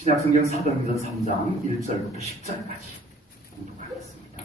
신약성경 사도행전 3장 1절부터 10절까지 공독하겠습니다.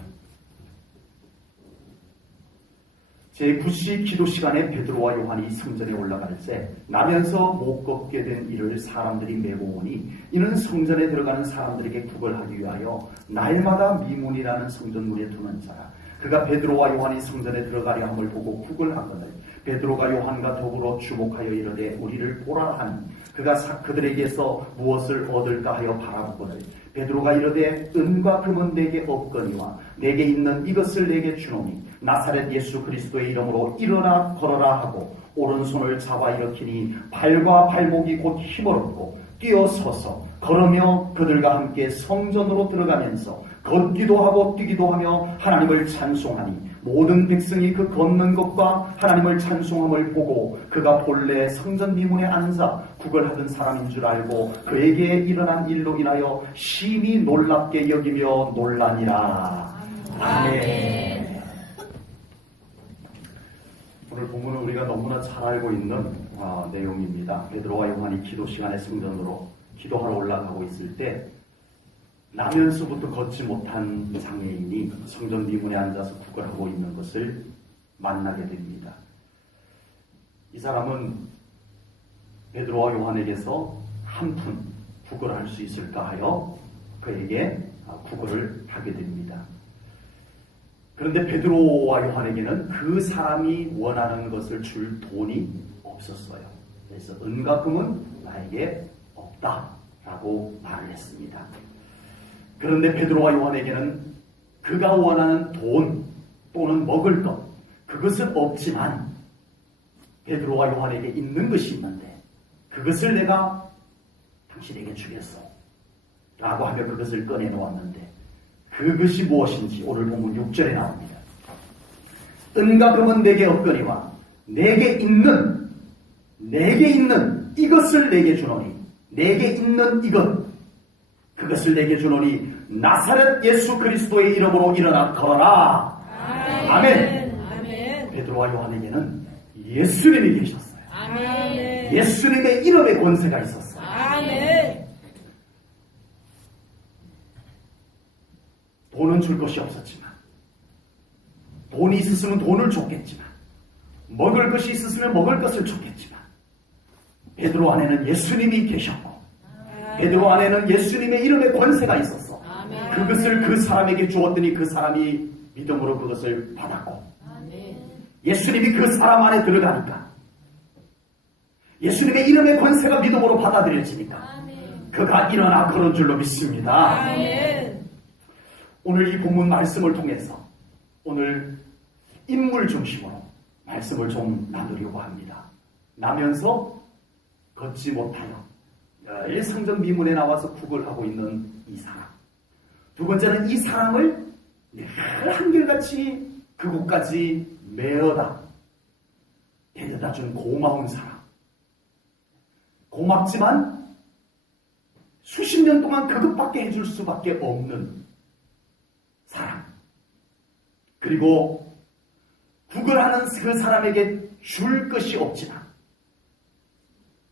제9시 기도 시간에 베드로와 요한이 성전에 올라갈 때 나면서 못 걷게 된 이를 사람들이 메모오니 이는 성전에 들어가는 사람들에게 구걸하기 위하여 날마다 미문이라는 성전문에 두는 자라. 그가 베드로와 요한이 성전에 들어가려 함을 보고 구걸하거늘 베드로가 요한과 더불어 주목하여 이르되 우리를 보라 하니 그가 그들에게서 무엇을 얻을까 하여 바라보거늘 베드로가 이르되 은과 금은 내게 없거니와 내게 있는 이것을 내게 주노니 나사렛 예수 그리스도의 이름으로 일어나 걸어라 하고 오른손을 잡아 일으키니 발과 발목이 곧 힘을 얻고 뛰어서서 걸으며 그들과 함께 성전으로 들어가면서 걷기도 하고 뛰기도 하며 하나님을 찬송하니 모든 백성이 그 걷는 것과 하나님을 찬송함을 보고 그가 본래 성전 미문에 앉아 구걸하던 사람인 줄 알고 그에게 일어난 일로 인하여 심히 놀랍게 여기며 놀라니라. 아멘. 오늘 본문은 우리가 너무나 잘 알고 있는 내용입니다. 베드로와 요한이 기도 시간에 성전으로 기도하러 올라가고 있을 때 나면서부터 걷지 못한 장애인이 성전 미문에 앉아서 구걸하고 있는 것을 만나게 됩니다. 이 사람은 베드로와 요한에게서 한 푼 구걸할 수 있을까 하여 그에게 구걸을 하게 됩니다. 그런데 베드로와 요한에게는 그 사람이 원하는 것을 줄 돈이 없었어요. 그래서 은과 금은 나에게 없다라고 말을 했습니다. 그런데 베드로와 요한에게는 그가 원하는 돈 또는 먹을 것 그것은 없지만 베드로와 요한에게 있는 것이 있는데 그것을 내가 당신에게 주겠어 라고 하며 그것을 꺼내 놓았는데 그것이 무엇인지 오늘 본문 6절에 나옵니다. 은과 금은 내게 없거니와 내게 있는 이것을 내게 주노니 내게 있는 이것 그것을 내게 주노니 나사렛 예수 그리스도의 이름으로 일어나 걸어라. 아멘. 아멘. 베드로와 요한에게는 예수님이 계셨어요. 아멘. 예수님의 이름의 권세가 있었어요. 아멘. 돈은 줄 것이 없었지만 돈이 있었으면 돈을 줬겠지만 먹을 것이 있었으면 먹을 것을 줬겠지만 베드로 안에는 예수님이 계셨고 베드로 안에는 예수님의 이름의 권세가 있었어. 아멘. 그것을 그 사람에게 주었더니 그 사람이 믿음으로 그것을 받았고 아멘. 예수님이 그 사람 안에 들어가니까 예수님의 이름의 권세가 믿음으로 받아들여지니까 아멘. 그가 일어나 걸은 줄로 믿습니다. 아멘. 오늘 이 본문 말씀을 통해서 오늘 인물 중심으로 말씀을 좀 나누려고 합니다. 나면서 걷지 못하여 성전 미문에 나와서 구걸하고 있는 이 사람. 두 번째는 이 사람을 늘 한결같이 그곳까지 메어다 데려다 준 고마운 사람. 고맙지만 수십 년 동안 그것밖에 해줄 수밖에 없는 사람. 그리고 구걸하는 그 사람에게 줄 것이 없지만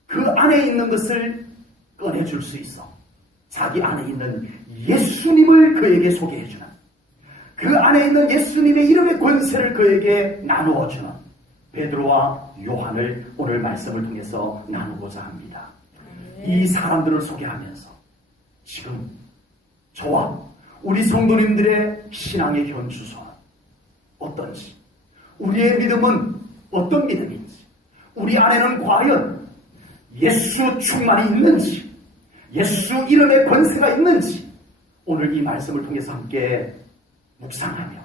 그 안에 있는 것을 꺼내줄 수 있어. 자기 안에 있는 예수님을 그에게 소개해주는 그 안에 있는 예수님의 이름의 권세를 그에게 나누어주는 베드로와 요한을 오늘 말씀을 통해서 나누고자 합니다. 이 사람들을 소개하면서 지금 저와 우리 성도님들의 신앙의 현주소는 어떤지 우리의 믿음은 어떤 믿음인지 우리 안에는 과연 예수 충만이 있는지 예수 이름의 권세가 있는지 오늘 이 말씀을 통해서 함께 묵상하며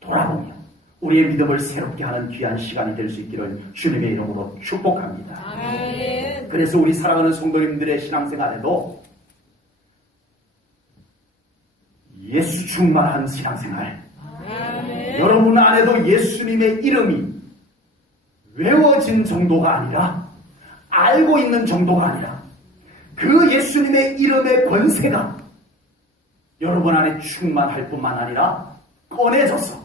돌아보며 우리의 믿음을 새롭게 하는 귀한 시간이 될 수 있기를 주님의 이름으로 축복합니다. 아멘. 그래서 우리 사랑하는 성도님들의 신앙생활에도 예수 충만한 신앙생활 아멘. 여러분 안에도 예수님의 이름이 외워진 정도가 아니라 알고 있는 정도가 아니라 그 예수님의 이름의 권세가 여러분 안에 충만할 뿐만 아니라 꺼내져서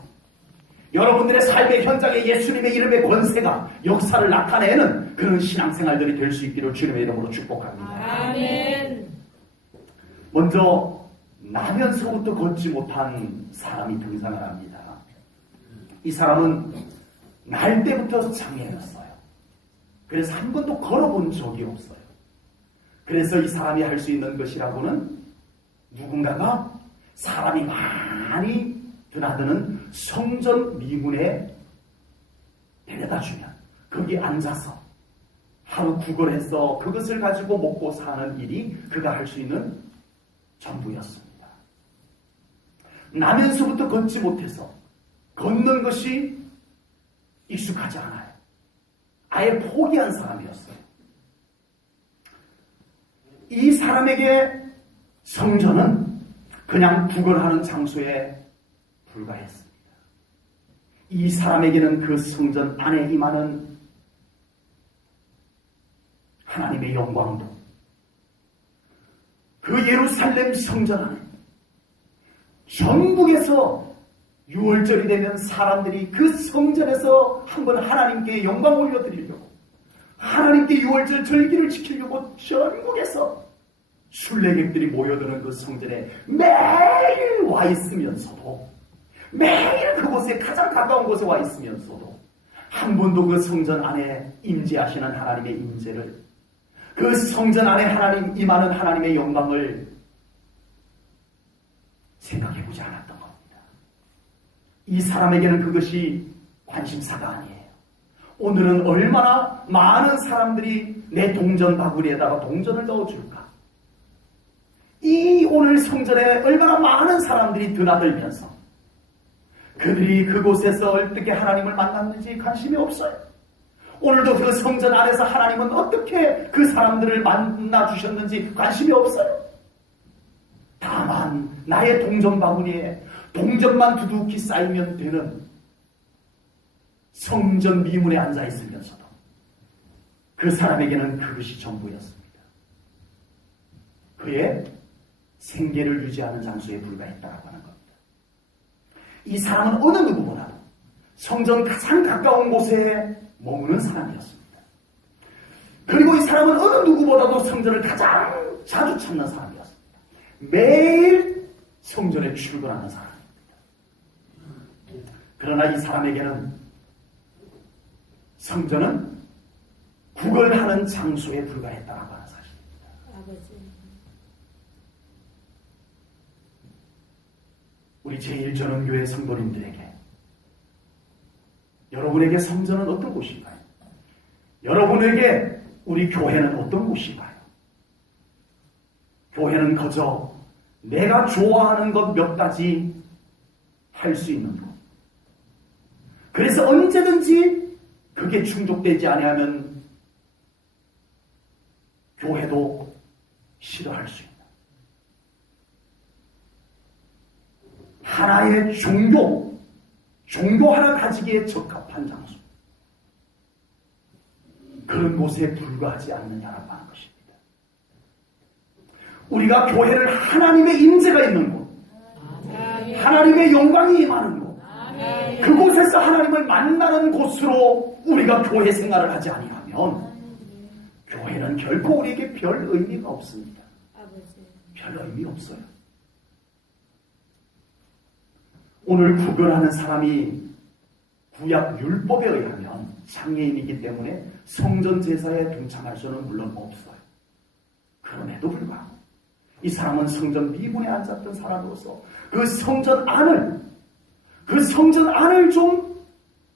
여러분들의 삶의 현장에 예수님의 이름의 권세가 역사를 나타내는 그런 신앙생활들이 될 수 있기를 주님의 이름으로 축복합니다. 아멘. 먼저 나면서부터 걷지 못한 사람이 등장을 합니다. 이 사람은 날 때부터 장애였어요. 그래서 한 번도 걸어본 적이 없어요. 그래서 이 사람이 할 수 있는 것이라고는 누군가가 사람이 많이 드나드는 성전 미문에 데려다 주면 거기 앉아서 하루 구걸해서 그것을 가지고 먹고 사는 일이 그가 할 수 있는 전부였습니다. 나면서부터 걷지 못해서 걷는 것이 익숙하지 않아요. 아예 포기한 사람이었어요. 이 사람에게 성전은 그냥 구걸하는 장소에 불과했습니다. 이 사람에게는 그 성전 안에 임하는 하나님의 영광도, 그 예루살렘 성전 안에 전국에서 6월절이 되면 사람들이 그 성전에서 한번 하나님께 영광 올려드리려고, 하나님께 6월절 절기를 지키려고 전국에서 순례객들이 모여드는 그 성전에 매일 와 있으면서도, 매일 그곳에 가장 가까운 곳에 와 있으면서도 한 번도 그 성전 안에 임재하시는 하나님의 임재를, 그 성전 안에 하나님 임하는 하나님의 영광을 생각해보지 않았던 겁니다. 이 사람에게는 그것이 관심사가 아니에요. 오늘은 얼마나 많은 사람들이 내 동전 바구니에다가 동전을 넣어줄까? 이 오늘 성전에 얼마나 많은 사람들이 드나들면서 그들이 그곳에서 어떻게 하나님을 만났는지 관심이 없어요. 오늘도 그 성전 안에서 하나님은 어떻게 그 사람들을 만나주셨는지 관심이 없어요. 다만 나의 동전 바구니에 동전만 두둑히 쌓이면 되는 성전 미문에 앉아 있으면서도 그 사람에게는 그것이 전부였습니다. 그의 생계를 유지하는 장소에 불과했다라고 하는 겁니다. 이 사람은 어느 누구보다도 성전 가장 가까운 곳에 머무는 사람이었습니다. 그리고 이 사람은 어느 누구보다도 성전을 가장 자주 찾는 사람이었습니다. 매일 성전에 출근하는 사람입니다. 그러나 이 사람에게는 성전은 구걸하는 장소에 불과했다라고 하는 사실입니다. 아버지. 우리 제1전원교회 성도님들에게, 여러분에게 성전은 어떤 곳인가요? 여러분에게 우리 교회는 어떤 곳인가요? 교회는 그저 내가 좋아하는 것 몇 가지 할 수 있는 것. 그래서 언제든지 그게 충족되지 아니하면 교회도 싫어할 수 있는 하나의 종교 하나 가지기에 적합한 장소, 그런 곳에 불과하지 않느냐라고 하는 것입니다. 우리가 교회를 하나님의 임재가 있는 곳, 하나님의 영광이 임하는 곳, 그곳에서 하나님을 만나는 곳으로 우리가 교회 생활을 하지 아니하면 교회는 결코 우리에게 별 의미가 없습니다. 별 의미 없어요. 오늘 구걸하는 사람이 구약 율법에 의하면 장애인이기 때문에 성전 제사에 동참할 수는 물론 없어요. 그럼에도 불구하고 이 사람은 성전 미문에 앉았던 사람으로서 그 성전 안을 좀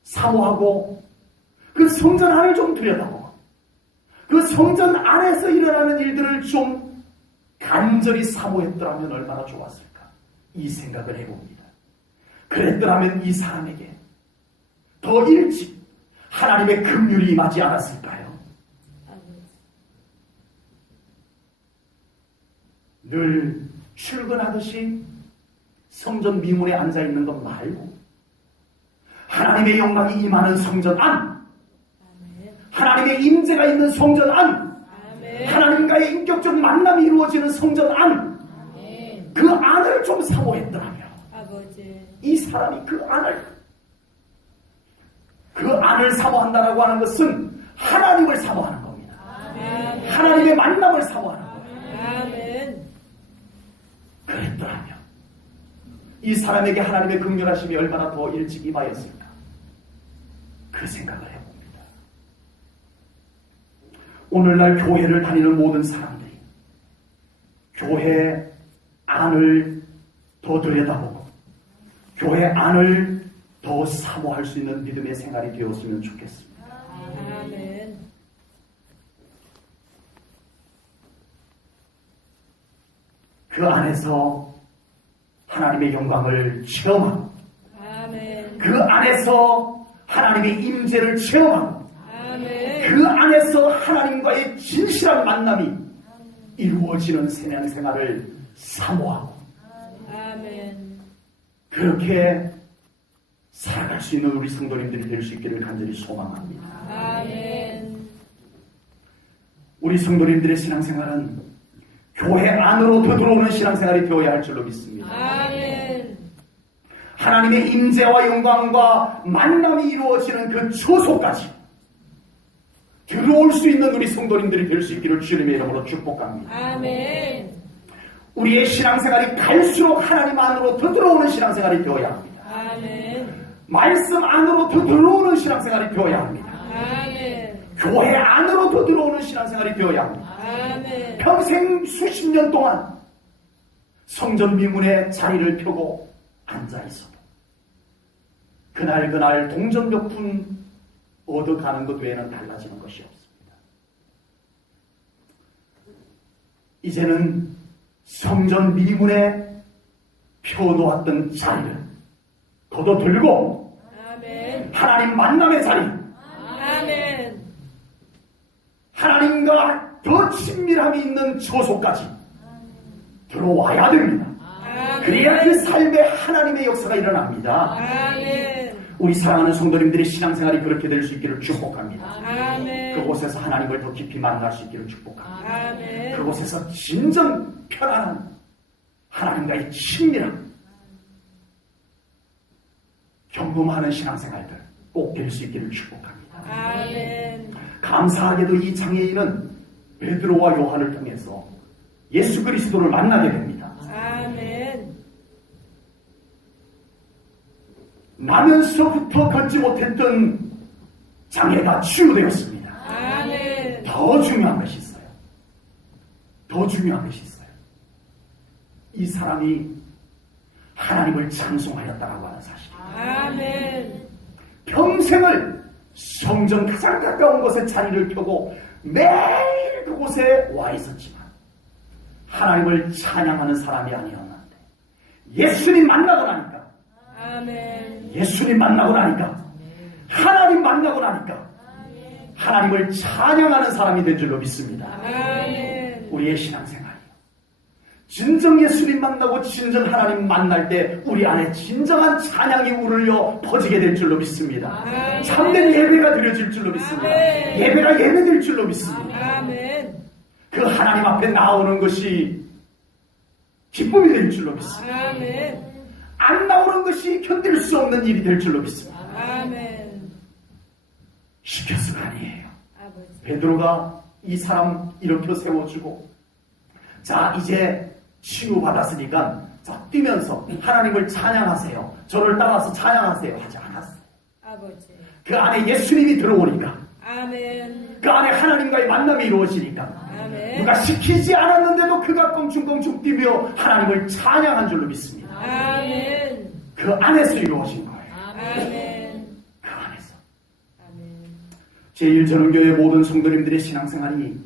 사모하고 그 성전 안을 좀 들여다보고 그 성전 안에서 일어나는 일들을 좀 간절히 사모했더라면 얼마나 좋았을까, 이 생각을 해봅니다. 그랬더라면 이 사람에게 더 일찍 하나님의 긍휼이 임하지 않았을까요? 늘 출근하듯이 성전 미문에 앉아있는 것 말고 하나님의 영광이 임하는 성전 안, 하나님의 임재가 있는 성전 안, 하나님과의 인격적 만남이 이루어지는 성전 안, 그 안을 좀 사모했더라면 이 사람이 그 안을 사모한다라고 하는 것은 하나님을 사모하는 겁니다. 하나님의 만남을 사모하는 겁니다. 그랬더라면 이 사람에게 하나님의 긍휼하심이 얼마나 더 일찍 임하였을까? 그 생각을 해봅니다. 오늘날 교회를 다니는 모든 사람들이 교회 안을 더 들여다보고 교회 안을 더 사모할 수 있는 믿음의 생활이 되었으면 좋겠습니다. 아멘. 그 안에서 하나님의 영광을 체험하고 아멘. 그 안에서 하나님의 임재를 체험하고 아멘. 그 안에서 하나님과의 진실한 만남이 이루어지는 신앙생활을 사모하고 아멘. 그렇게 살아갈 수 있는 우리 성도님들이 될 수 있기를 간절히 소망합니다. 아멘. 우리 성도님들의 신앙생활은 교회 안으로 더 들어오는 신앙생활이 되어야 할 줄로 믿습니다. 아멘. 하나님의 임재와 영광과 만남이 이루어지는 그 초소까지 들어올 수 있는 우리 성도님들이 될 수 있기를 주님의 이름으로 축복합니다. 아멘. 우리의 신앙생활이 갈수록 하나님 안으로 더 들어오는 신앙생활이 되어야 합니다. 아멘. 말씀 안으로 더 들어오는 신앙생활이 되어야 합니다. 아멘. 교회 안으로 더 들어오는 신앙생활이 되어야 합니다. 아멘. 평생 수십 년 동안 성전 미문에 자리를 펴고 앉아있어도 그날 동전 몇 푼 얻어가는 것 외에는 달라지는 것이 없습니다. 이제는 성전 미문에 펴놓았던 자리를 걷어들고 아멘. 하나님 만남의 자리, 아멘. 하나님과 더 친밀함이 있는 처소까지 들어와야 됩니다. 그래야 그 삶에 하나님의 역사가 일어납니다. 아멘. 우리 사랑하는 성도님들의 신앙생활이 그렇게 될 수 있기를 축복합니다. 아멘. 그곳에서 하나님을 더 깊이 만날 수 있기를 축복합니다. 아멘. 그곳에서 진정 편안한 하나님과의 친밀함 경험하는 신앙생활들 꼭 될 수 있기를 축복합니다. 아멘. 감사하게도 이 장애인은 베드로와 요한을 통해서 예수 그리스도를 만나게 됩니다. 아멘. 나면서부터 걷지 못했던 장애가 치유되었습니다. 아멘. 더 중요한 것이 있어요. 더 중요한 것이 있어요. 이 사람이 하나님을 찬송하였다라고 하는 사실. 아멘. 평생을 성전 가장 가까운 곳에 자리를 펴고 매일 그곳에 와 있었지만 하나님을 찬양하는 사람이 아니었는데 예수님 만나고 나니까 예수님 만나고 나니까 하나님 만나고 나니까 하나님을 찬양하는 사람이 된 줄로 믿습니다. 아멘. 우리의 신앙생활이요. 진정 예수님 만나고 진정 하나님 만날 때 우리 안에 진정한 찬양이 우르려 퍼지게 될 줄로 믿습니다. 아멘. 참된 예배가 드려질 줄로 믿습니다. 아멘. 예배가 예배될 줄로 믿습니다. 아멘. 그 하나님 앞에 나오는 것이 기쁨이 될 줄로 믿습니다. 아멘. 안 나오는 것이 견딜 수 없는 일이 될 줄로 믿습니다. 아멘. 시켜서가 아니에요. 아버지. 베드로가 이 사람 일으켜 세워주고 자 이제 치유받았으니까 자 뛰면서 하나님을 찬양하세요. 저를 따라서 찬양하세요 하지 않았어요. 아버지. 그 안에 예수님이 들어오니까 아멘. 그 안에 하나님과의 만남이 이루어지니까 아멘. 누가 시키지 않았는데도 그가 껑충껑충 뛰며 하나님을 찬양한 줄로 믿습니다. 아멘. 그 안에서 이루어진 거예요. 아멘. 그 안에서. 아멘. 제1전원교회 모든 성도님들의 신앙생활이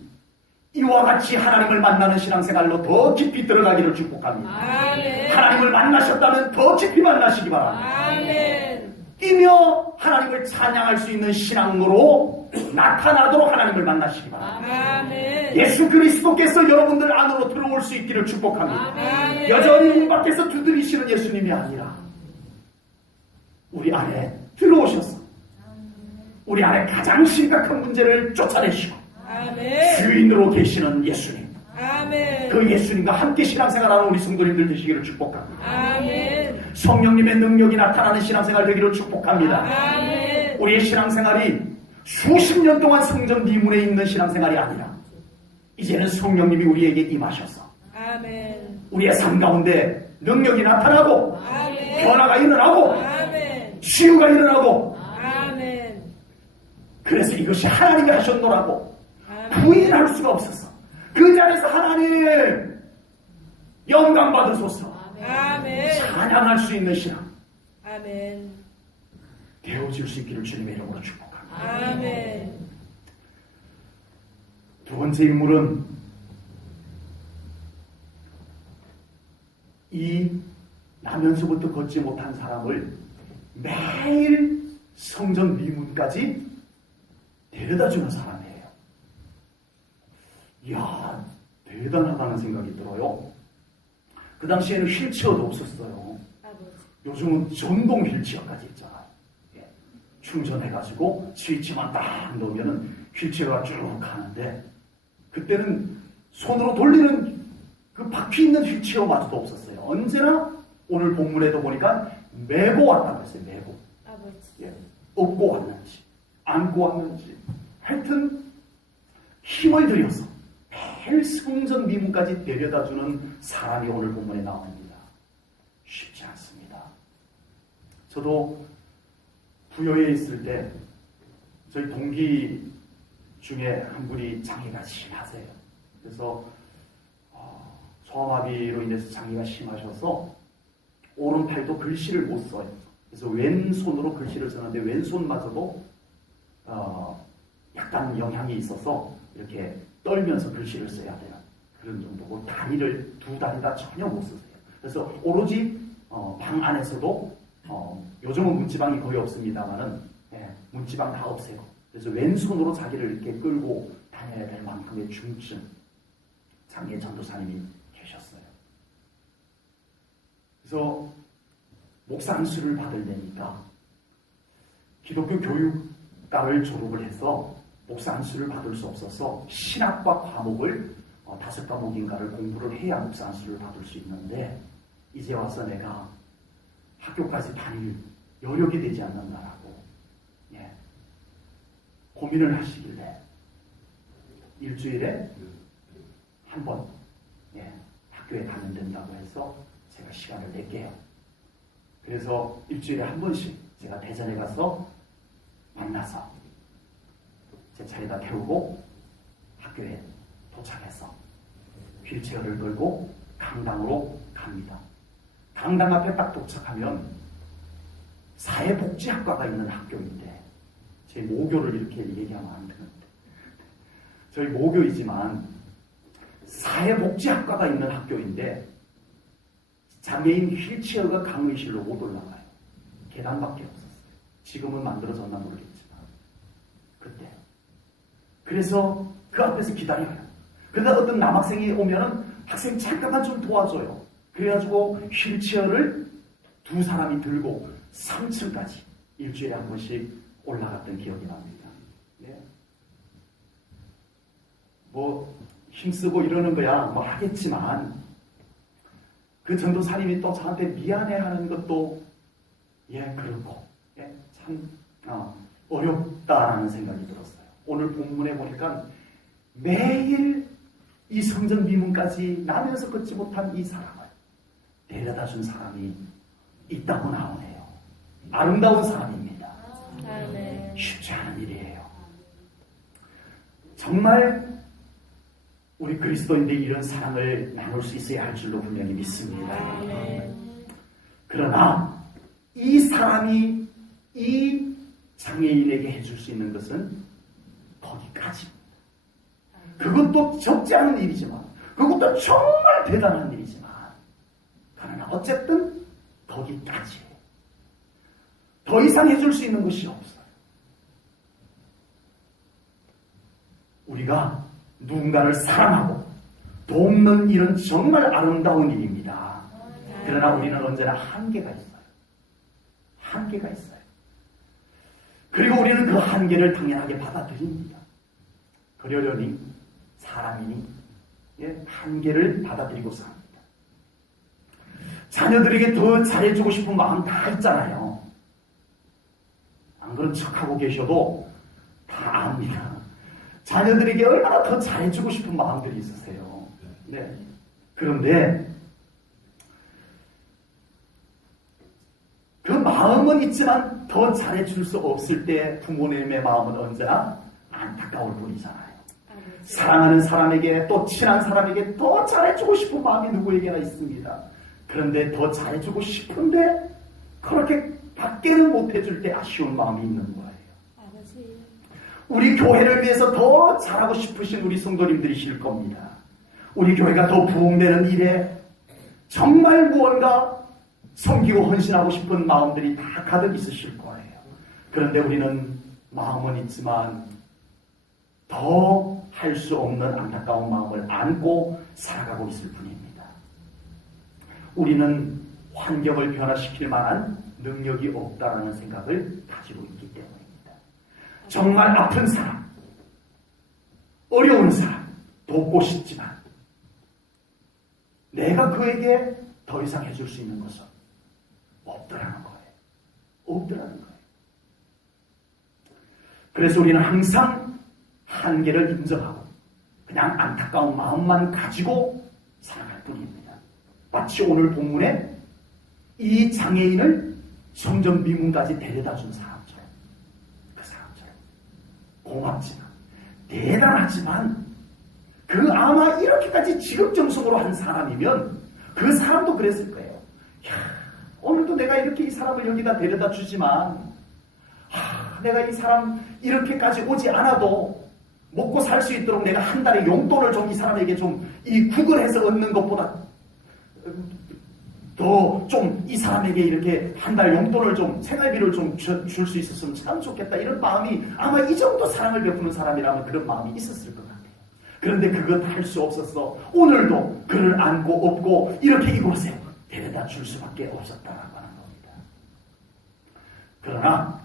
이와 같이 하나님을 만나는 신앙생활로 더 깊이 들어가기를 축복합니다. 아멘. 하나님을 만나셨다면 더 깊이 만나시기 바랍니다. 아멘. 뛰며 하나님을 찬양할 수 있는 신앙으로 나타나도록 하나님을 만나시기 바랍니다. 아멘. 예수 그리스도께서 여러분들 안으로 들어올 수 있기를 축복합니다. 아멘. 여전히 문 밖에서 두드리시는 예수님이 아니라 우리 안에 들어오셔서 우리 안에 가장 심각한 문제를 쫓아내시고 아멘. 주인으로 계시는 예수님, 아멘. 그 예수님과 함께 신앙생활하는 우리 성도님들 되시기를 축복합니다. 아멘. 성령님의 능력이 나타나는 신앙생활 되기를 축복합니다. 아멘. 우리의 신앙생활이 수십 년 동안 성전 미문에 있는 신앙생활이 아니라 이제는 성령님이 우리에게 임하셔서 아멘. 우리의 삶 가운데 능력이 나타나고 아멘. 변화가 일어나고 아멘. 치유가 일어나고 아멘. 그래서 이것이 하나님이 하셨노라고 아멘. 부인할 수가 없었어. 그 자리에서 하나님 영광 받으소서 아멘. 찬양할 수 있는 신앙 아멘. 되어질 수 있기를 주님의 이름으로 축복합니다. 아멘. 두 번째 인물은 이 나면서부터 걷지 못한 사람을 매일 성전 미문까지 데려다주는 사람이에요. 이야, 대단하다는 생각이 들어요. 그 당시에는 휠체어도 없었어요. 아버지. 요즘은 전동 휠체어까지 있잖아요. 예. 충전해가지고 스위치만 딱 넣으면은 휠체어가 쭉 가는데 그때는 손으로 돌리는 그 바퀴 있는 휠체어마저도 없었어요. 언제나 오늘 본문에도 보니까 메고 왔다고 했어요. 메고. 아버지. 예. 업고 왔는지 안고 왔는지 하여튼 힘을 들여서 매일 성전 미문까지 데려다주는 사람이 오늘 본문에 나옵니다. 쉽지 않습니다. 저도 부여에 있을 때 저희 동기 중에 한 분이 장애가 심하세요. 그래서 소아마비로 인해서 장애가 심하셔서 오른팔도 글씨를 못 써요. 그래서 왼손으로 글씨를 쓰는데 왼손마저도 약간 영향이 있어서 이렇게 떨면서 글씨를 써야 되는 그런 정도고 두 다리 다 전혀 못 쓰세요. 그래서 오로지 방 안에서도 요즘은 문지방이 거의 없습니다만은 문지방 다 없애고 그래서 왼손으로 자기를 이렇게 끌고 다녀야 될 만큼의 중증 장애 전도사님이 계셨어요. 그래서 목사 안수를 받으려니까 기독교 교육과를 졸업을 해서 목사 안수를 받을 수 없어서 신학과 과목을 5과목인가를 공부를 해야 목사 안수를 받을 수 있는데 이제 와서 내가 학교까지 다닐 여력이 되지 않는다라고 고민을 하시길래 일주일에 한 번 학교에 가면 된다고 해서 제가 시간을 낼게요. 그래서 일주일에 한 번씩 제가 대전에 가서 만나서 제 차에다 태우고 학교에 도착해서 휠체어를 끌고 강당으로 갑니다. 강당 앞에 딱 도착하면 사회복지학과가 있는 학교인데 제 모교를 이렇게 얘기하면 안 되는데 저희 모교이지만 사회복지학과가 있는 학교인데 장애인 휠체어가 강의실로 못 올라가요. 계단밖에 없었어요. 지금은 만들어졌나 모르겠지만 그때 그래서 그 앞에서 기다려요. 그러다 어떤 남학생이 오면은 학생 잠깐만 좀 도와줘요. 그래가지고 휠체어를 두 사람이 들고 3층까지 일주일에 한 번씩 올라갔던 기억이 납니다. 뭐 힘쓰고 이러는 거야 뭐 하겠지만 그 전도사님이 또 저한테 미안해하는 것도 그렇고 참 어렵다라는 생각이 들었어요. 오늘 본문에 보니까 매일 이 성전 미문까지 나면서 걷지 못한 이 사람을 데려다준 사람이 있다고 나오네요. 아름다운 사람입니다. 아멘. 쉽지 않은 일이에요. 정말 우리 그리스도인들이 이런 사랑을 나눌 수 있어야 할 줄로 분명히 믿습니다. 아멘. 그러나 이 사람이 이 장애인에게 해줄 수 있는 것은 거기까지입니다. 그것도 적지 않은 일이지만 그것도 정말 대단한 일이지만 그러나 어쨌든 거기까지 더 이상 해줄 수 있는 것이 없어요. 우리가 누군가를 사랑하고 돕는 일은 정말 아름다운 일입니다. 그러나 우리는 언제나 한계가 있어요. 한계가 있어요. 그리고 우리는 그 한계를 당연하게 받아들입니다. 그러려니 사람이니 한계를 받아들이고 삽니다. 자녀들에게 더 잘해주고 싶은 마음 다 있잖아요. 안 그런 척하고 계셔도 다 압니다. 자녀들에게 얼마나 더 잘해주고 싶은 마음들이 있으세요. 그런데 마음은 있지만 더 잘해줄 수 없을 때 부모님의 마음은 언제나 안타까울 뿐이잖아요. 사랑하는 사람에게 또 친한 사람에게 더 잘해주고 싶은 마음이 누구에게나 있습니다. 그런데 더 잘해주고 싶은데 그렇게 밖에는 못해줄 때 아쉬운 마음이 있는 거예요. 아버지. 우리 교회를 위해서 더 잘하고 싶으신 우리 성도님들이실 겁니다. 우리 교회가 더 부흥되는 일에 정말 무언가 섬기고 헌신하고 싶은 마음들이 다 가득 있으실 거예요. 그런데 우리는 마음은 있지만 더 할 수 없는 안타까운 마음을 안고 살아가고 있을 뿐입니다. 우리는 환경을 변화시킬 만한 능력이 없다라는 생각을 가지고 있기 때문입니다. 정말 아픈 사람, 어려운 사람 돕고 싶지만 내가 그에게 더 이상 해줄 수 있는 것은 없더라는 거예요. 없더라는 거예요. 그래서 우리는 항상 한계를 인정하고 그냥 안타까운 마음만 가지고 살아갈 뿐입니다. 마치 오늘 본문에 이 장애인을 성전 미문까지 데려다 준 사람처럼, 그 사람처럼 고맙지만 대단하지만 그 아마 이렇게까지 지극정성으로 한 사람이면 그 사람도 그랬을 거예요. 야, 오늘도 내가 이렇게 이 사람을 여기다 데려다 주지만 내가 이 사람 이렇게까지 오지 않아도 먹고 살 수 있도록 내가 한 달에 용돈을 좀 이 사람에게 좀 이 구걸해서 얻는 것보다 더 좀 이 사람에게 이렇게 한 달 용돈을 좀 생활비를 좀 줄 수 있었으면 참 좋겠다. 이런 마음이 아마 이 정도 사랑을 베푸는 사람이라면 그런 마음이 있었을 것 같아요. 그런데 그것 할 수 없었어. 오늘도 그를 안고 업고 이렇게 이곳에 데려다 줄 수밖에 없었다라고 하는 겁니다. 그러나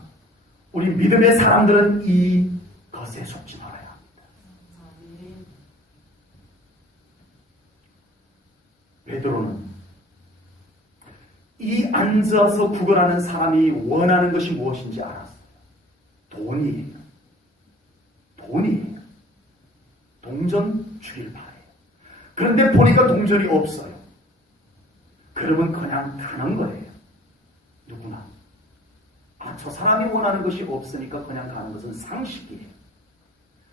우리 믿음의 사람들은 이 것에 속지 말아야 합니다. 베드로는 이 앉아서 구걸하는 사람이 원하는 것이 무엇인지 알았어요. 돈이에요. 돈이에요. 동전 주길 바래요. 그런데 보니까 동전이 없어요. 그러면 그냥 가는 거예요. 누구나. 저 사람이 원하는 것이 없으니까 그냥 가는 것은 상식이에요.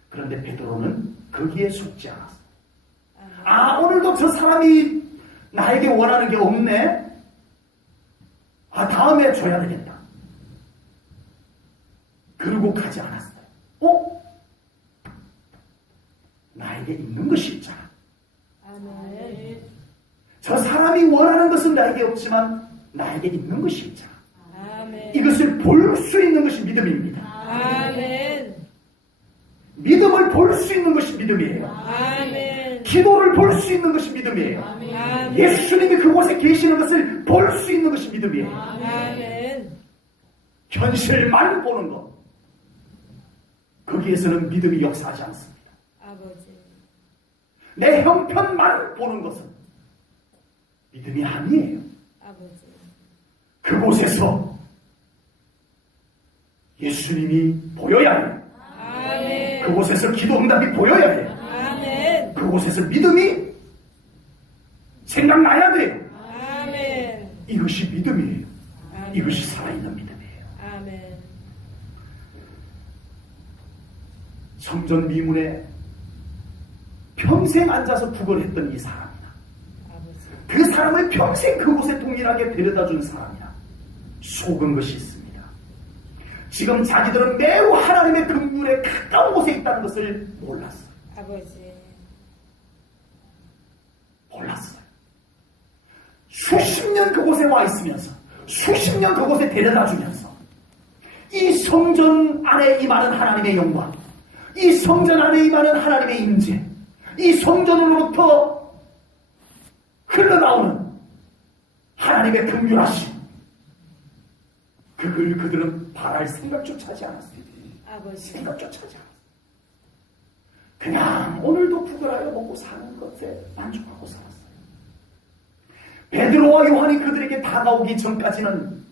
그런데 베드로는 거기에 속지 않았어요. 오늘도 저 사람이 나에게 원하는 게 없네? 다음에 줘야 되겠다. 그러고 가지 않았어요. 나에게 있는 것이 있잖아. 아멘. 저 사람이 원하는 것은 나에게 없지만 나에게 있는 것이 있잖아. 아멘. 이것을 볼 수 있는 것이 믿음입니다. 아멘. 믿음을 볼 수 있는 것이 믿음이에요. 아멘. 기도를 볼 수 있는 것이 믿음이에요. 아멘. 예수님이 그곳에 계시는 것을 볼 수 있는 것이 믿음이에요. 아멘. 현실만 보는 것. 거기에서는 믿음이 역사하지 않습니다. 아버지. 내 형편만 보는 것은 믿음이 아니에요. 아버지. 그곳에서 예수님이 보여야 해요. 아멘. 그곳에서 기도 응답이 보여야 해요. 아멘. 그곳에서 믿음이 생각나야 돼요. 아멘. 이것이 믿음이에요. 아멘. 이것이 살아있는 믿음이에요. 아멘. 성전 미문에 평생 앉아서 구걸했던 이 사람이나 아버지. 그 사람을 평생 그곳에 동일하게 데려다 준 사람이나 속은 것이 있습니다. 지금 자기들은 매우 하나님의 긍휼에 가까운 곳에 있다는 것을 몰랐어요. 아버지. 몰랐어요. 수십 년 그곳에 와 있으면서 수십 년 그곳에 데려다 주면서 이 성전 안에 임하는 하나님의 영광, 이 성전 안에 임하는 하나님의 임재, 이 성전으로부터 흘러나오는 하나님의 긍휼하심, 그걸 그들은 바랄 생각조차 하지 않았어요. 아버지. 생각조차 하지 않았어요. 그냥 오늘도 구걸하여 먹고 사는 것에 만족하고 살았어요. 베드로와 요한이 그들에게 다가오기 전까지는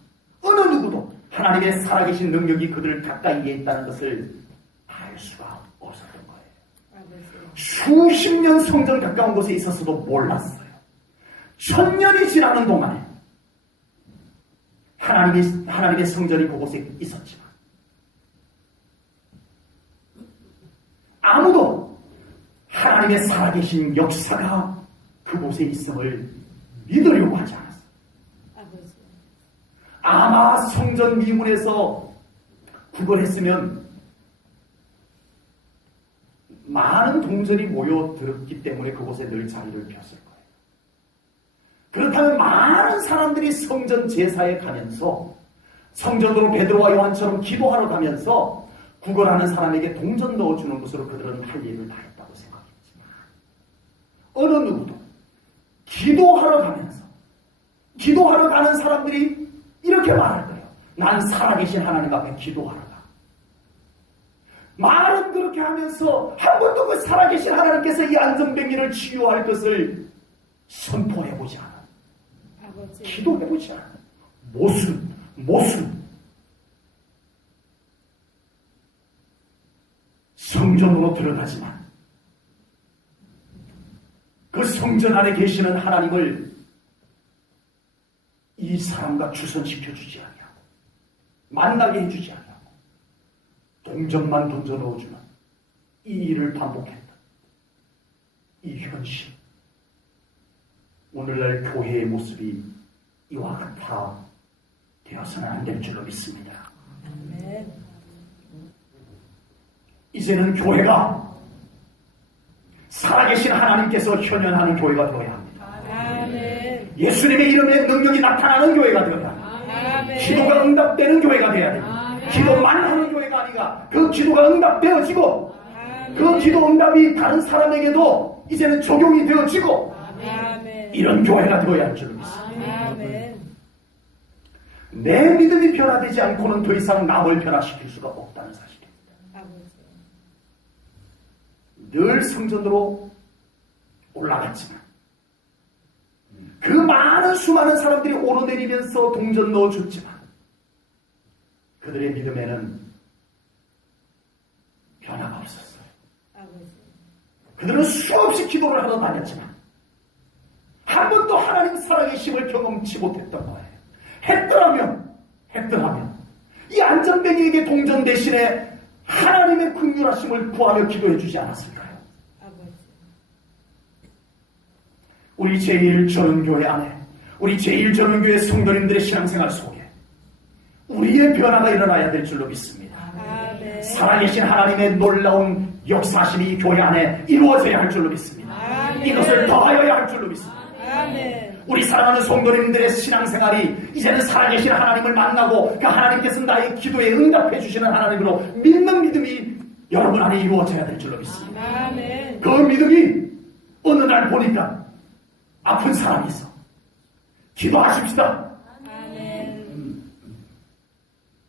어느 누구도 하나님의 살아계신 능력이 그들 가까이에 있다는 것을 알 수가 없었던 거예요. 아버지. 수십 년 성전 가까운 곳에 있었어도 몰랐어요. 1000년이 지나는 동안에 하나님의 성전이 그곳에 있었지만 아무도 하나님의 살아계신 역사가 그곳에 있음을 믿으려고 하지 않았어요. 아버지. 아마 성전 미문에서 구걸했으면 많은 동전이 모여들었기 때문에 그곳에 늘 자리를 폈을 거예요. 그렇다면 많은 사람들이 성전 제사에 가면서 성전으로 베드로와 요한처럼 기도하러 가면서 구걸하는 사람에게 동전 넣어주는 것으로 그들은 할 일을 다 했다고 생각했지만 어느 누구도 기도하러 가는 사람들이 이렇게 말할 거예요. 난 살아계신 하나님 앞에 기도하러 가. 말은 그렇게 하면서 한 번도 그 살아계신 하나님께서 이 안전병기를 치유할 것을 선포해보지 않아. 아버지. 기도해보지 않아. 모순. 성전으로 들어가지만 그 성전 안에 계시는 하나님을 이 사람과 주선시켜주지 않냐고, 만나게 해주지 않냐고, 동전만 던져 넣어주는 이 일을 반복했다. 이 현실. 오늘날 교회의 모습이 이와 같아 되어서는 안 될 줄로 믿습니다. 아멘. 이제는 교회가 살아계신 하나님께서 현현하는 교회가 되어야 합니다. 아멘. 예수님의 이름에 능력이 나타나는 교회가 되어야 합니다. 아멘. 기도가 응답되는 교회가 되어야 됩니다. 아멘. 기도만 하는 교회가 아니라 그 기도가 응답되어지고 아멘. 그 기도 응답이 다른 사람에게도 이제는 적용이 되어지고 아멘. 이런 교회가 되어야 할 줄 믿습니다. 아멘. 내 믿음이 변화되지 않고는 더 이상 남을 변화시킬 수가 없다는 사실입니다. 아버지. 늘 성전으로 올라갔지만 그 많은 수많은 사람들이 오르내리면서 동전 넣어줬지만 그들의 믿음에는 변화가 없었어요. 아버지. 그들은 수없이 기도를 하러 다녔지만 한 번도 하나님 살아계심을 경험치 못했던 거예요. 했더라면 이 안전뱅이에게 동전 대신에 하나님의 긍휼하심을 구하며 기도해 주지 않았을까요? 아버지. 우리 제1전원교회 안에, 우리 제1전원교회 성도님들의 신앙생활 속에 우리의 변화가 일어나야 될 줄로 믿습니다. 아멘. 살아계신 하나님의 놀라운 역사심이 이 교회 안에 이루어져야 할 줄로 믿습니다. 아멘. 이것을 더하여야 할 줄로 믿습니다. 아멘. 우리 사랑하는 성도님들의 신앙생활이 이제는 살아계신 하나님을 만나고 그 하나님께서 나의 기도에 응답해 주시는 하나님으로 믿는 믿음이 여러분 안에 이루어져야 될 줄로 믿습니다. 아멘. 그 믿음이 어느 날 보니까 아픈 사람이 있어. 기도하십시다. 아멘.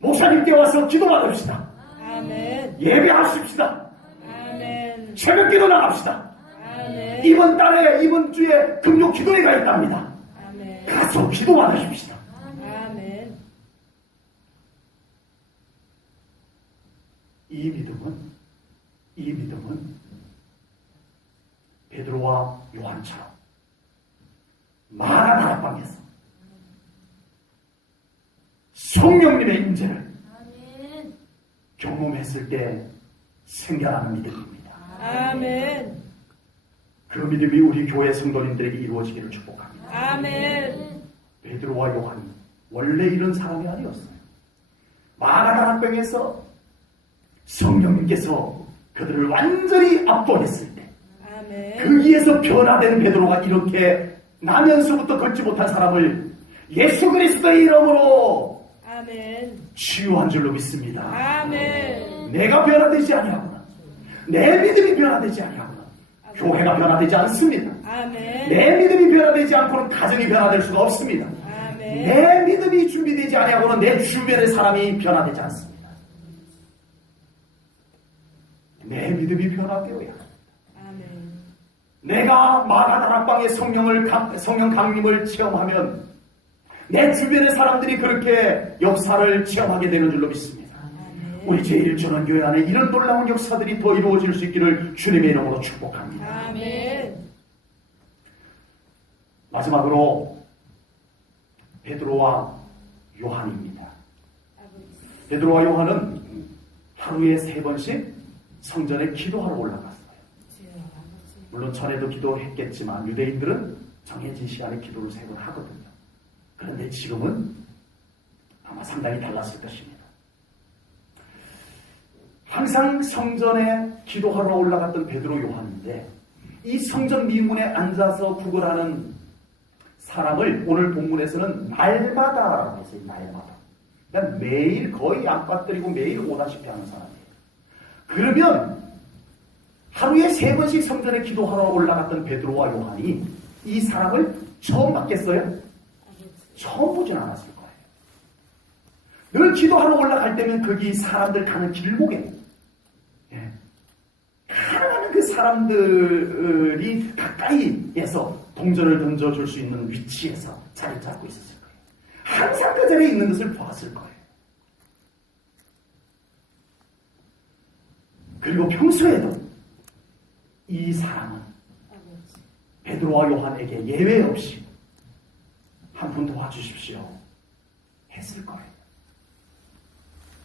목사님께 와서 기도받읍시다. 아멘. 예배하십시다. 아멘. 새벽기도 나갑시다. 아멘. 이번 주에 금요 기도회가 있답니다. 아멘. 가서 기도받으십시다. 아멘. 이 믿음은 베드로와 요한처럼 마가 다락방에서 성령님의 임재를 경험했을 때 생겨나는 믿음입니다. 아멘. 그 믿음이 우리 교회 성도님들에게 이루어지기를 축복합니다. 아멘. 베드로와 요한이 원래 이런 사람이 아니었어요. 마가 다락방에서 성령님께서 그들을 완전히 압도했을 때 아멘. 거기에서 변화된 베드로가 이렇게 나면서부터 걷지 못한 사람을 예수 그리스도의 이름으로 아멘. 치유한 줄로 믿습니다. 아멘. 내가 변화되지 아니하구나. 내 믿음이 변화되지 아니하구나. 교회가 변화되지 않습니다. 아멘. 내 믿음이 변화되지 않고는 가정이 변화될 수가 없습니다. 아멘. 내 믿음이 준비되지 아니하고는 내 주변의 사람이 변화되지 않습니다. 내 믿음이 변화되어야 합니다. 아멘. 내가 마가다락방의 성령 강림을 체험하면 내 주변의 사람들이 그렇게 역사를 체험하게 되는 줄로 믿습니다. 아멘. 우리 제1전원교회 안에 이런 놀라운 역사들이 더 이루어질 수 있기를 주님의 이름으로 축복합니다. 아멘. 마지막으로 베드로와 요한입니다. 베드로와 요한은 하루에 3번씩 성전에 기도하러 올라갔어요. 물론 전에도 기도했겠지만 유대인들은 정해진 시간에 기도를 3번 하거든요. 그런데 지금은 아마 상당히 달랐을 것입니다. 항상 성전에 기도하러 올라갔던 베드로 요한인데 이 성전 미문에 앉아서 구걸하는 사람을 오늘 본문에서는 날마다라고 했어요. 날마다. 그러니까 매일 거의 양pad들이고 매일 오다시피 하는 사람이에요. 그러면 하루에 3번씩 성전에 기도하러 올라갔던 베드로와 요한이 이 사람을 처음 봤겠어요? 처음 보진 않았을 거예요. 늘 기도하러 올라갈 때면 거기 사람들 가는 길목에 가능한 그 사람들이 가까이에서 동전을 던져줄 수 있는 위치에서 자리 잡고 있었을 거예요. 항상 그 자리에 있는 것을 보았을 거예요. 그리고 평소에도 이 사람은 베드로와 요한에게 예외 없이 한 분 도와주십시오 했을 거예요.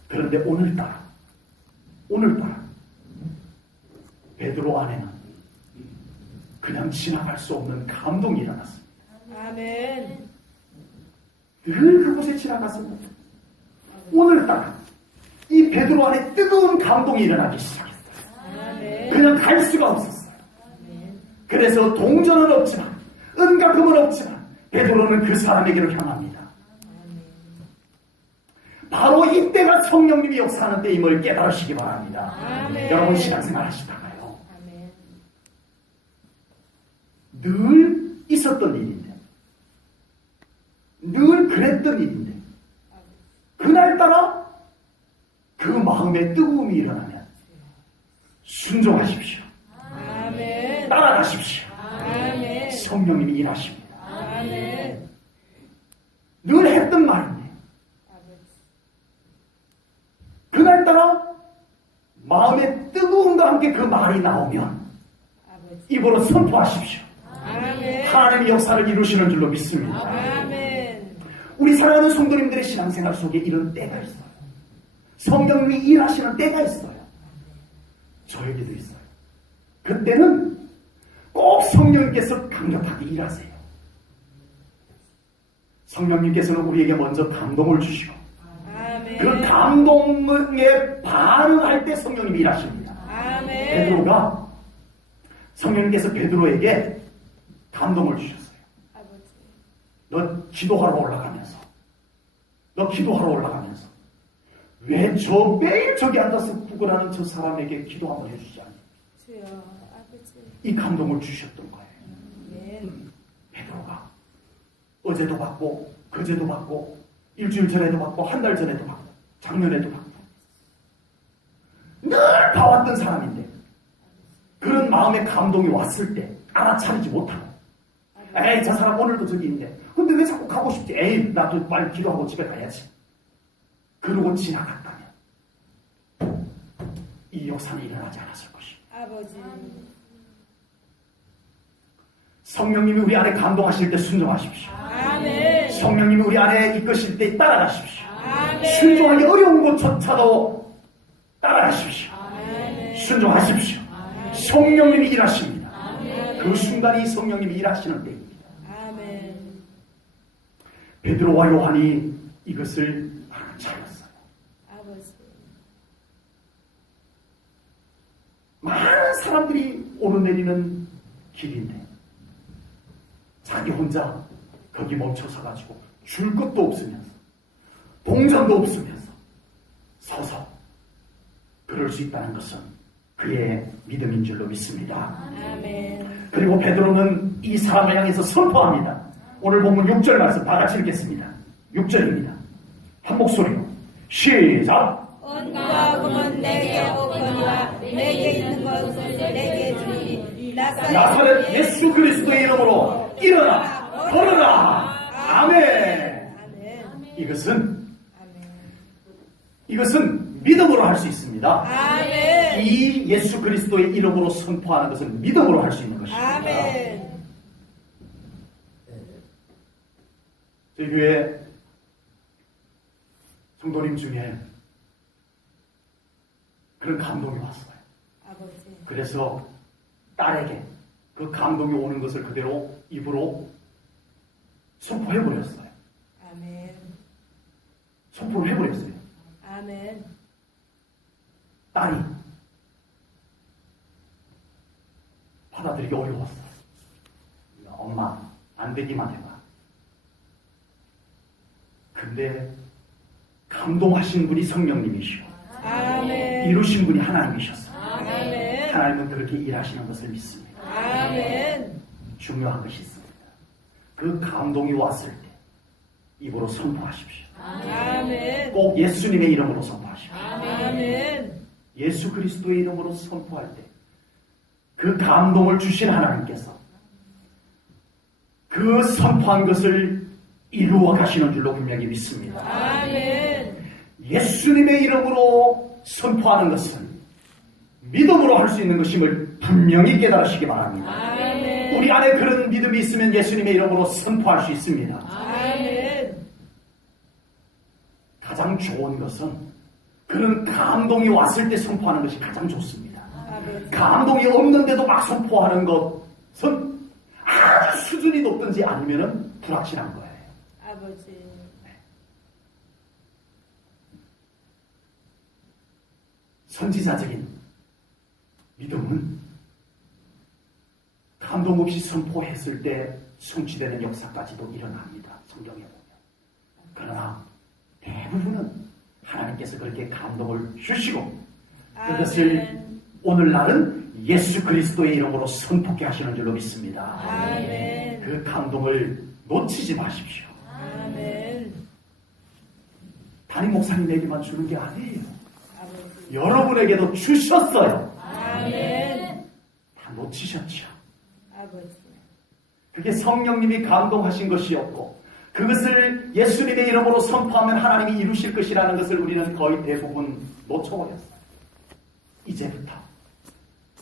그런데 오늘따라 베드로 안에는 그냥 지나갈 수 없는 감동이 일어났습니다. 아멘. 늘 그곳에 지나갔습니다. 오늘따라 이 베드로 안에 뜨거운 감동이 일어나기 시작했어요. 아멘. 그냥 갈 수가 없었어요. 그래서 동전은 없지만 은가금은 없지만 베드로는 그 사람에게로 향합니다. 바로 이때가 성령님이 역사하는 때임을 깨달으시기 바랍니다. 아멘. 여러분 신앙생활 하시다가요. 아멘. 늘 있었던 일인데 늘 그랬던 일인데 그날따라 그 마음에 뜨거움이 일어나면 순종하십시오. 아멘. 따라가십시오. 아멘. 성령님이 일하십니다. 아멘. 늘 했던 말인데 그날따라 마음의 뜨거움과 함께 그 말이 나오면 입으로 선포하십시오. 아멘. 하나님의 역사를 이루시는 줄로 믿습니다. 아멘. 우리 사랑하는 성도님들의 신앙생활 속에 이런 때가 있어요. 성령님이 일하시는 때가 있어요. 저에게도 있어요. 그때는 꼭 성령님께서 강력하게 일하세요. 성령님께서는 우리에게 먼저 감동을 주시고 아멘. 그 감동에 반응할 때 성령님이 일하십니다. 아멘. 베드로가 성령님께서 베드로에게 감동을 주셨어요. 너 기도하러 올라가면서 왜 저 매일 저기 앉아서 구걸하는 저 사람에게 기도 한번 해주지 않니? 주여 아버지. 이 감동을 주셨던 거예요. 아멘. 베드로가 어제도 받고 그제도 받고 일주일 전에도 받고 한 달 전에도 받고 작년에도 받고 늘 봐왔던 사람인데 그런 마음의 감동이 왔을 때 알아차리지 못하고 에이 저 사람 오늘도 저기 있는데 근데 왜 자꾸 가고 싶지? 에이 나도 빨리 기도하고 집에 가야지. 그러고 지나갔다면 이 역사는 일어나지 않았을 것입니다. 아버지. 성령님이 우리 안에 감동하실 때 순종하십시오. 아멘. 성령님이 우리 안에 이끄실 때 따라가십시오. 아멘. 순종하기 어려운 것조차도 따라가십시오. 아멘. 순종하십시오. 아멘. 성령님이 일하십니다. 아멘. 그 순간이 성령님이 일하시는 때입니다. 아멘. 베드로와 요한이 이것을 알아차렸어요. 아버지. 많은 사람들이 오르내리는 길인데 자기 혼자 거기 멈춰서 가지고 줄 것도 없으면서 동전도 없으면서 서서 그럴 수 있다는 것은 그의 믿음인 줄로 믿습니다. 아멘. 그리고 베드로는 이 사람을 향해서 선포합니다. 오늘 본문 6절 말씀 다 같이 읽겠습니다. 6절입니다. 한 목소리로 시작. 은과 금은 내게 없거니와 내게 있는 것을 내게 주니 나사렛 예수 그리스도의 이름으로 일어나 걸어라. 아멘. 아멘. 이것은 아멘. 믿음으로 할 수 있습니다. 아멘. 이 예수 그리스도의 이름으로 선포하는 것은 믿음으로 할 수 있는 것입니다. 아멘. 저희 교회 성도님 중에 그런 감동이 왔어요. 아버지. 그래서 딸에게 그 감동이 오는 것을 그대로 입으로 선포해버렸어요. 아멘. 선포를 해버렸어요. 아멘. 딸이 받아들이기 어려웠어요. 엄마, 안 되기만 해봐. 근데 감동하신 분이 성령님이시오. 아멘. 이루신 분이 하나님이셨어요. 아멘. 하나님은 그렇게 일하시는 것을 믿습니다. 아멘. 중요한 것이 있습니다. 그 감동이 왔을 때 입으로 선포하십시오. 아멘. 꼭 예수님의 이름으로 선포하십시오. 아멘. 예수 그리스도의 이름으로 선포할 때 그 감동을 주신 하나님께서 그 선포한 것을 이루어 가시는 줄로 분명히 믿습니다. 아멘. 예수님의 이름으로 선포하는 것은 믿음으로 할 수 있는 것임을 분명히 깨달으시기 바랍니다. 아멘. 우리 안에 그런 믿음이 있으면 예수님의 이름으로 선포할 수 있습니다. 아멘. 가장 좋은 것은 그런 감동이 왔을 때 선포하는 것이 가장 좋습니다. 아버지. 감동이 없는데도 막 선포하는 것은 아주 수준이 높든지 아니면은 불확실한 거예요. 아버지. 선지자적인 믿음은 감동 없이 선포했을 때 성취되는 역사까지도 일어납니다. 성경에 보면. 그러나 대부분은 하나님께서 그렇게 감동을 주시고 그것을 아멘. 오늘날은 예수 그리스도의 이름으로 선포케 하시는 줄로 믿습니다. 아멘. 그 감동을 놓치지 마십시오. 아멘. 담임 목사님에게만 주는 게 아니에요. 아버지. 여러분에게도 주셨어요. 아멘. 다 놓치셨죠. 아버지. 그게 성령님이 감동하신 것이었고 그것을 예수님의 이름으로 선포하면 하나님이 이루실 것이라는 것을 우리는 거의 대부분 놓쳐버렸어요. 이제부터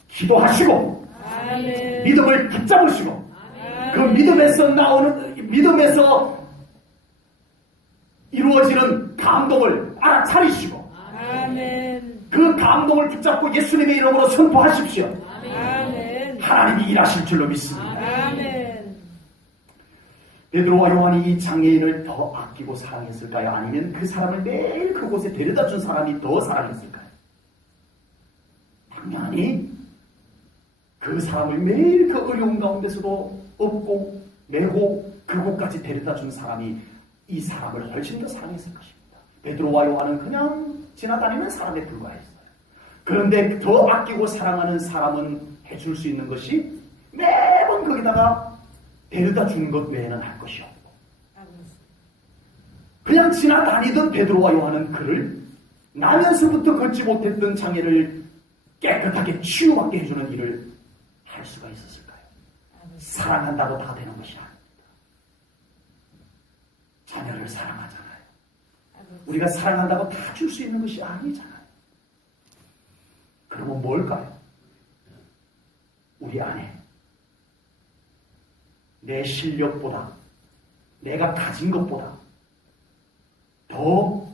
기도하시고 아멘. 믿음을 붙잡으시고 그 믿음에서 나오는 믿음에서 이루어지는 감동을 알아차리시고 아멘. 그 감동을 붙잡고 예수님의 이름으로 선포하십시오. 아멘. 하나님이 일하실 줄로 믿습니다. 아멘. 베드로와 요한이 이 장애인을 더 아끼고 사랑했을까요? 아니면 그 사람을 매일 그곳에 데려다 준 사람이 더 사랑했을까요? 당연히 그 사람을 매일 그 어려운 가운데서도 업고 메고 그곳까지 데려다 준 사람이 이 사람을 훨씬 더 사랑했을 것입니다. 베드로와 요한은 그냥 지나다니는 사람에 불과했어요. 그런데 더 아끼고 사랑하는 사람은 해줄 수 있는 것이 매번 거기다가 데려다 주는 것 외에는 할 것이 없고 그냥 지나다니던 베드로와 요한은 그를 나면서부터 걷지 못했던 장애를 깨끗하게 치유받게 해주는 일을 할 수가 있었을까요? 사랑한다고 다 되는 것이 아닙니다. 자녀를 사랑하잖아요. 우리가 사랑한다고 다 줄 수 있는 것이 아니잖아요. 그러면 뭘까요? 우리 안에 내 실력보다 내가 가진 것보다 더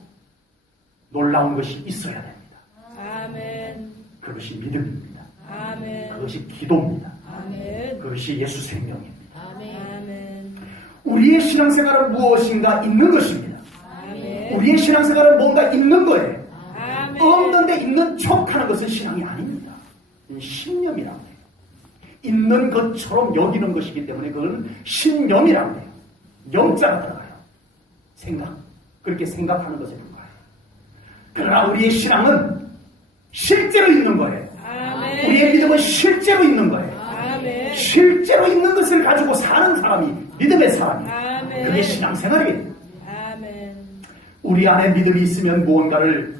놀라운 것이 있어야 됩니다. 아멘. 그것이 믿음입니다. 아멘. 그것이 기도입니다. 아멘. 그것이 예수 생명입니다. 아멘. 우리의 신앙생활은 무엇인가 있는 것입니다. 아멘. 우리의 신앙생활은 뭔가 있는 거예요. 아멘. 없는데 있는 척하는 것은 신앙이 아닙니다. 신념이라고 해요. 있는 것처럼 여기는 것이기 때문에 그건 신념이라고 해요. 영자가 들어가요. 생각. 그렇게 생각하는 것에 불과해요. 그러나 우리의 신앙은 실제로 있는 거예요. 아멘. 우리의 믿음은 실제로 있는 거예요. 아멘. 실제로 있는 것을 가지고 사는 사람이 믿음의 사람이에요. 아멘. 그게 신앙생활이에요. 아멘. 우리 안에 믿음이 있으면 무언가를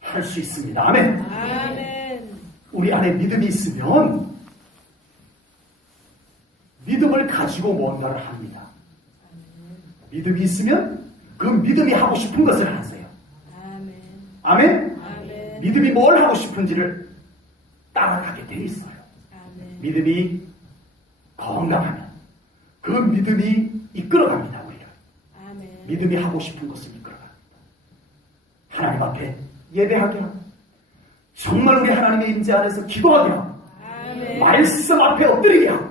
할 수 있습니다. 아멘. 아멘. 우리 안에 믿음이 있으면 믿음을 가지고 무언가를 합니다. 믿음이 있으면 그 믿음이 하고 싶은 것을 하세요. 아멘. 아멘. 아멘. 믿음이 뭘 하고 싶은지를 따라가게 돼 있어요. 아멘. 믿음이 건강하면 그 믿음이 이끌어갑니다. 우리를. 아멘. 믿음이 하고 싶은 것을 이끌어갑니다. 하나님 앞에 예배하게 하고 정말 우리 하나님의 임재 안에서 기도하게 하고 아멘. 말씀 앞에 엎드리게 하고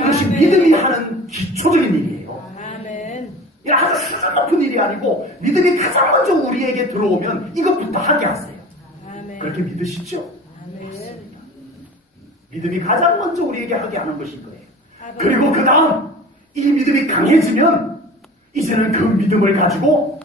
이것이 믿음이 하는 기초적인 일이에요. 아멘. 이 아주 수준 높은 일이 아니고 믿음이 가장 먼저 우리에게 들어오면 이것부터 하게 하세요. 아멘. 그렇게 믿으시죠? 아멘. 믿음이 가장 먼저 우리에게 하게 하는 것인 거예요. 아멘. 그리고 그 다음 이 믿음이 강해지면 이제는 그 믿음을 가지고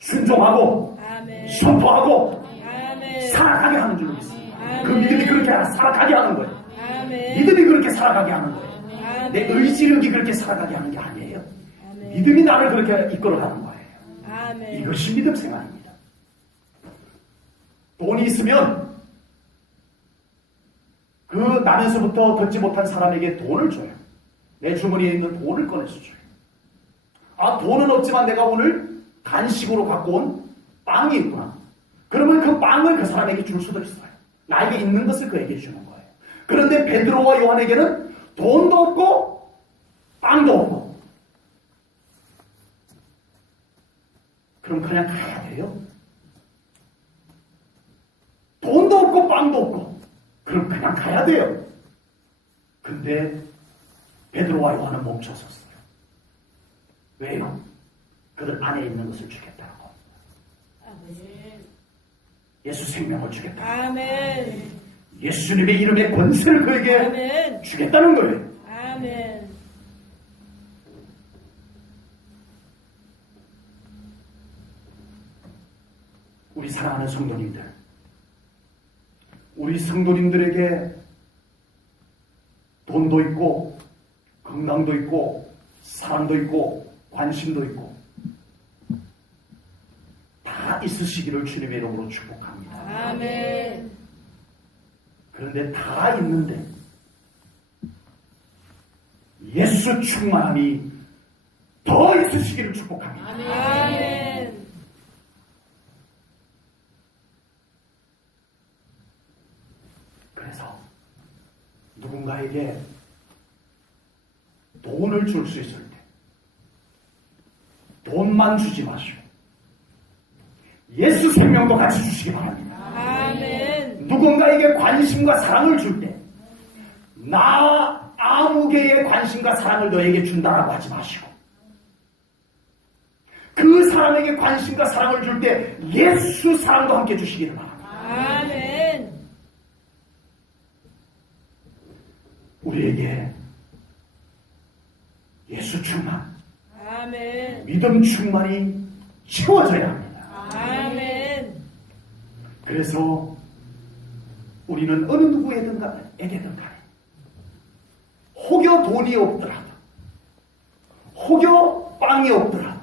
순종하고 아멘. 선포하고 아멘. 살아가게 하는 줄로 믿습니다. 아멘. 그 믿음이 그렇게 살아가게 하는 거예요. 아멘. 믿음이 그렇게 살아가게 하는 거예요. 아멘. 내 의지력이 그렇게 살아가게 하는 게 아니에요. 아멘. 믿음이 나를 그렇게 이끌어가는 거예요. 아멘. 이것이 믿음 생활입니다. 돈이 있으면 그 나면서부터 걷지 못한 사람에게 돈을 줘요. 내 주머니에 있는 돈을 꺼내서 줘요. 아, 돈은 없지만 내가 오늘 간식으로 갖고 온 빵이 있구나. 그러면 그 빵을 그 사람에게 줄 수도 있어요. 나에게 있는 것을 그에게 주는 거예요. 그런데 베드로와 요한에게는 돈도 없고 빵도 없고 그럼 그냥 가야 돼요. 돈도 없고 빵도 없고 그럼 그냥 가야 돼요. 근데 베드로와 요한은 멈춰섰어요. 왜요? 그들 안에 있는 것을 주겠다고. 예수 생명을 주겠다. 아멘. 예수님의 이름의 권세를 그에게 아멘. 주겠다는 거예요. 아멘. 우리 사랑하는 성도님들, 우리 성도님들에게 돈도 있고 건강도 있고 사랑도 있고 관심도 있고 다 있으시기를 주님의 이름으로 축복합니다. 아멘. 그런데 다 있는데 예수 충만함이 더 있으시기를 축복합니다. 아멘. 그래서 누군가에게 돈을 줄 수 있을 때 돈만 주지 마시고 예수 생명도 같이 주시기 바랍니다. 아멘. 누군가에게 관심과 사랑을 줄 때 나 아무 개의 관심과 사랑을 너에게 준다라고 하지 마시고 그 사람에게 관심과 사랑을 줄 때 예수 사랑도 함께 주시기를 바랍니다. 아멘. 우리에게 예수 충만, 아멘. 믿음 충만이 채워져야 합니다. 아멘. 그래서 우리는 어느 누구에든 간에 혹여 돈이 없더라도 혹여 빵이 없더라도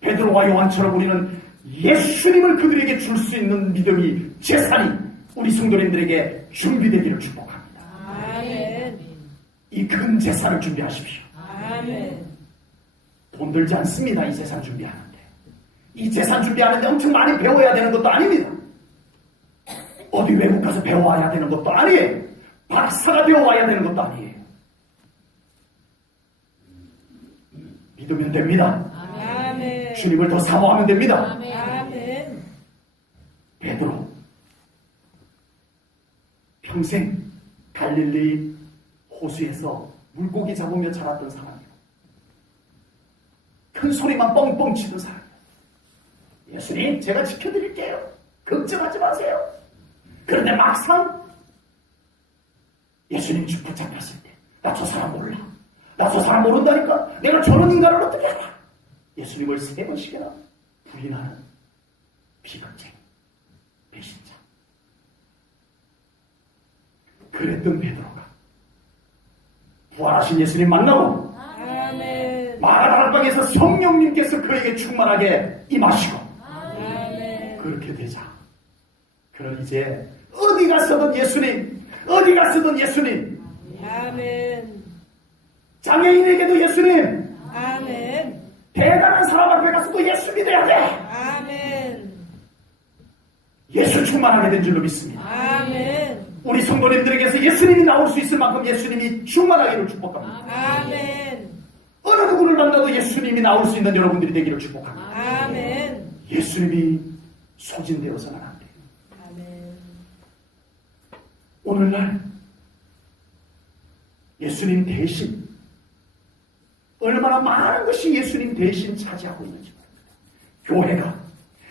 베드로와 요한처럼 우리는 예수님을 그들에게 줄 수 있는 믿음이 재산이 우리 성도님들에게 준비되기를 축복합니다. 아멘. 이 큰 재산을 준비하십시오. 아멘. 돈 들지 않습니다. 이 재산 준비하는데. 이 재산 준비하는데 엄청 많이 배워야 되는 것도 아닙니다. 어디 외국 가서 배워와야 되는 것도 아니에요. 박사가 되어와야 되는 것도 아니에요. 믿으면 됩니다. 아멘. 주님을 더 사모하면 됩니다. 아멘. 베드로 평생 갈릴리 호수에서 물고기 잡으며 자랐던 사람이에요. 큰 소리만 뻥뻥 치던 사람이에요. 예수님, 제가 지켜드릴게요. 걱정하지 마세요. 그런데 막상 예수님 붙잡혔을 때 나 저 사람 몰라. 나 저 사람 모른다니까. 내가 저런 인간을 어떻게 알아. 예수님을 3번씩이나 부인하는 비극쟁이, 배신자. 그랬던 베드로가 부활하신 예수님 만나고 아멘. 마가다락방에서 성령님께서 그에게 충만하게 임하시고 아멘. 그렇게 되자 그럼 이제 어디 가서든 예수님, 어디 가서든 예수님, 아멘. 장애인에게도 예수님, 아멘. 대단한 사람 앞에 가서도 예수 믿어야 돼. 아멘. 예수 충만하게 된 줄로 믿습니다. 아멘. 우리 성도님들에게서 예수님이 나올 수 있을 만큼 예수님이 충만하기를 축복합니다. 아멘. 어느 누구를 만나도 예수님이 나올 수 있는 여러분들이 되기를 축복합니다. 아멘. 예수님이 소진되어서는 안 돼요. 아멘. 오늘날 예수님 대신 얼마나 많은 것이 예수님 대신 차지하고 있는지 교회가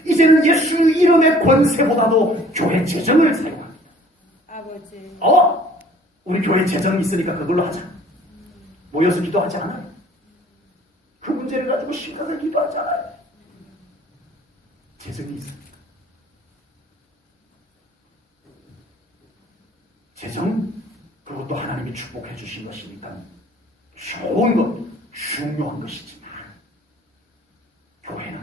이제는 예수 이름의 권세보다도 교회 재정을 사용합니다. 아버지. 우리 교회 재정이 있으니까 그걸로 하자. 모여서 기도하지 않아요. 그 문제를 가지고 심각하게 기도하지 않아요. 재정이 있습니다. 재정, 그것도 하나님이 축복해 주신 것이니까 좋은 것, 중요한 것이지만 교회는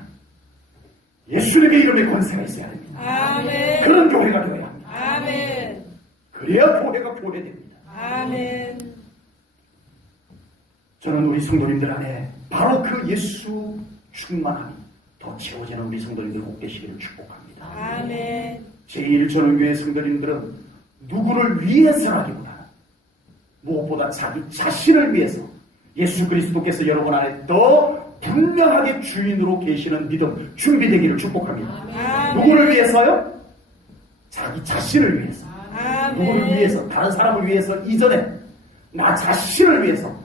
예수님의 이름의 권세가 있어야 됩니다. 아멘. 그런 교회가 되어야 합니다. 아멘. 그래야 교회가 교회됩니다. 아멘. 저는 우리 성도님들 안에 바로 그 예수 충만함이 더 채워지는 우리 성도님들 꼭 되시기를 축복합니다. 아멘. 제1전교회 성도님들은 누구를 위해서라기보다는 무엇보다 자기 자신을 위해서 예수 그리스도께서 여러분 안에 더 분명하게 주인으로 계시는 믿음 준비되기를 축복합니다. 아멘. 누구를 위해서요? 자기 자신을 위해서. 아멘. 누구를 위해서? 다른 사람을 위해서 이전에 나 자신을 위해서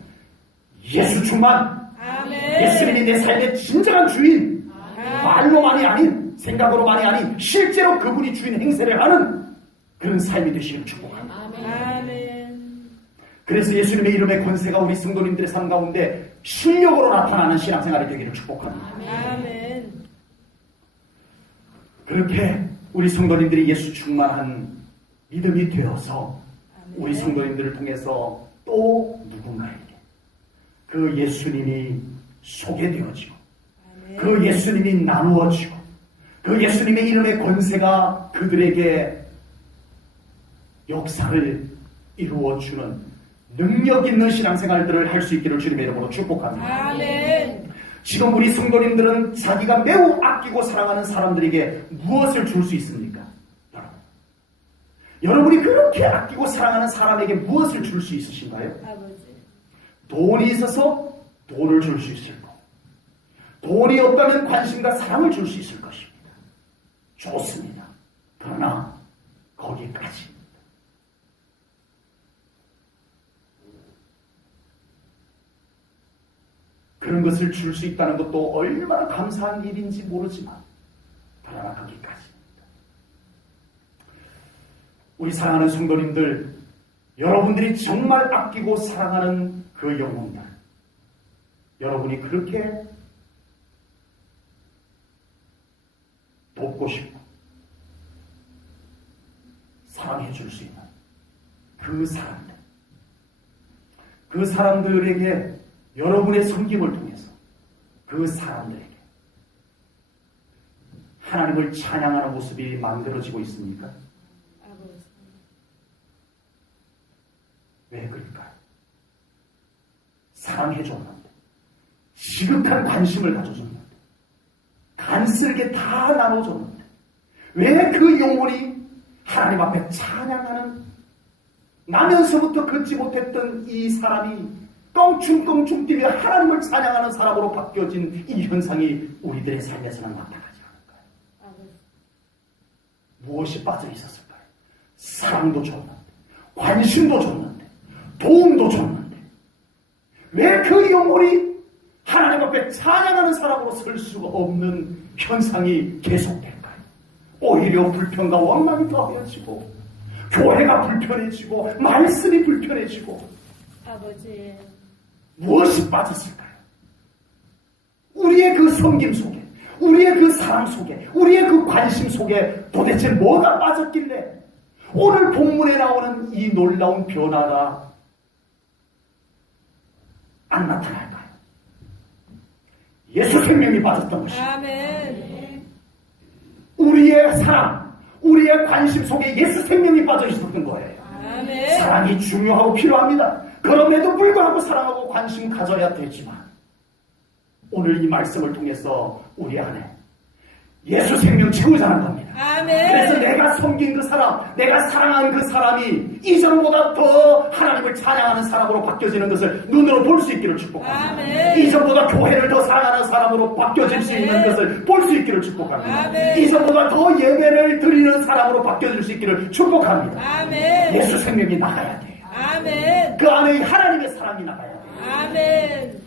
예수 충만, 아멘. 예수님이 내 삶의 진정한 주인, 아멘. 말로만이 아닌 생각으로만이 아닌 실제로 그분이 주인 행세를 하는 그런 삶이 되시길 축복합니다. 아멘. 그래서 예수님의 이름의 권세가 우리 성도님들의 삶 가운데 실력으로 나타나는 신앙생활이 되기를 축복합니다. 아멘. 그렇게 우리 성도님들이 예수 충만한 믿음이 되어서 우리 성도님들을 통해서 또 누군가에게 그 예수님이 소개되어지고 그 예수님이 나누어지고 그 예수님의 이름의 권세가 그들에게 역사를 이루어주는 능력 있는 신앙생활들을 할 수 있기를 주님의 이름으로 축복합니다. 아멘. 지금 우리 성도님들은 자기가 매우 아끼고 사랑하는 사람들에게 무엇을 줄 수 있습니까? 여러분이 그렇게 아끼고 사랑하는 사람에게 무엇을 줄 수 있으신가요? 아버지. 돈이 있어서 돈을 줄 수 있을 거. 돈이 없다면 관심과 사랑을 줄 수 있을 것입니다. 좋습니다. 그러나 거기까지. 그런 것을 줄 수 있다는 것도 얼마나 감사한 일인지 모르지만 그러나 거기까지입니다. 우리 사랑하는 성도님들, 여러분들이 정말 아끼고 사랑하는 그 영혼들, 여러분이 그렇게 돕고 싶고 사랑해 줄 수 있는 그 사람들에게 여러분의 섬김을 통해서 그 사람들에게 하나님을 찬양하는 모습이 만들어지고 있습니까? 아버지. 왜 그럴까요? 사랑해 줬는데, 지극한 관심을 가져줬는데, 간쓸게 다 나눠줬는데, 왜 그 영혼이 하나님 앞에 찬양하는, 나면서부터 걷지 못했던 이 사람이 껑충껑충 뛰며 하나님을 찬양하는 사람으로 바뀌어진 이 현상이 우리들의 삶에서는 나타나지 않을까요? 아버지. 무엇이 빠져 있었을까요? 사랑도 줬는데, 관심도 줬는데, 도움도 줬는데, 왜 그 영혼이 하나님 앞에 찬양하는 사람으로 설 수가 없는 현상이 계속될까요? 오히려 불평과 원망이 더해지고, 교회가 불편해지고, 말씀이 불편해지고, 아버지. 무엇이 빠졌을까요? 우리의 그 섬김 속에, 우리의 그 사랑 속에, 우리의 그 관심 속에 도대체 뭐가 빠졌길래 오늘 본문에 나오는 이 놀라운 변화가 안 나타날까요? 예수 생명이 빠졌던 것입니다. 아멘. 우리의 사랑, 우리의 관심 속에 예수 생명이 빠져 있었던 거예요. 아멘. 사랑이 중요하고 필요합니다. 그럼에도 불구하고 사랑하고 관심 가져야 되지만 오늘 이 말씀을 통해서 우리 안에 예수 생명 채우자는 겁니다. 아멘. 그래서 내가 섬긴 그 사람, 내가 사랑한 그 사람이 이전보다 더 하나님을 찬양하는 사람으로 바뀌어지는 것을 눈으로 볼 수 있기를 축복합니다. 아멘. 이전보다 교회를 더 사랑하는 사람으로 바뀌어질 수 있는 것을 볼 수 있기를 축복합니다. 아멘. 이전보다 더 예배를 드리는 사람으로 바뀌어질 수 있기를 축복합니다. 아멘. 예수 생명이 나가야 돼요. 아멘. 그 안에 하나님의 사랑이 나가야 돼요. 아멘.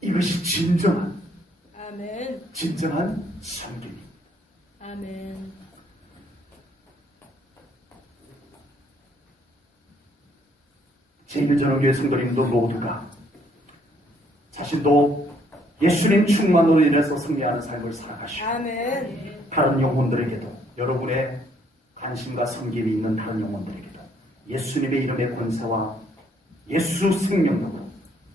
이것이 진정한 섬김입니다. 아멘. 제1전원교회 성도님도 모두가 자신도 예수님 충만으로 인해서 승리하는 삶을 살아가시고 아멘. 다른 영혼들에게도 여러분의 관심과 섬김이 있는 다른 영혼들에게도 예수님의 이름의 권세와 예수 생명으로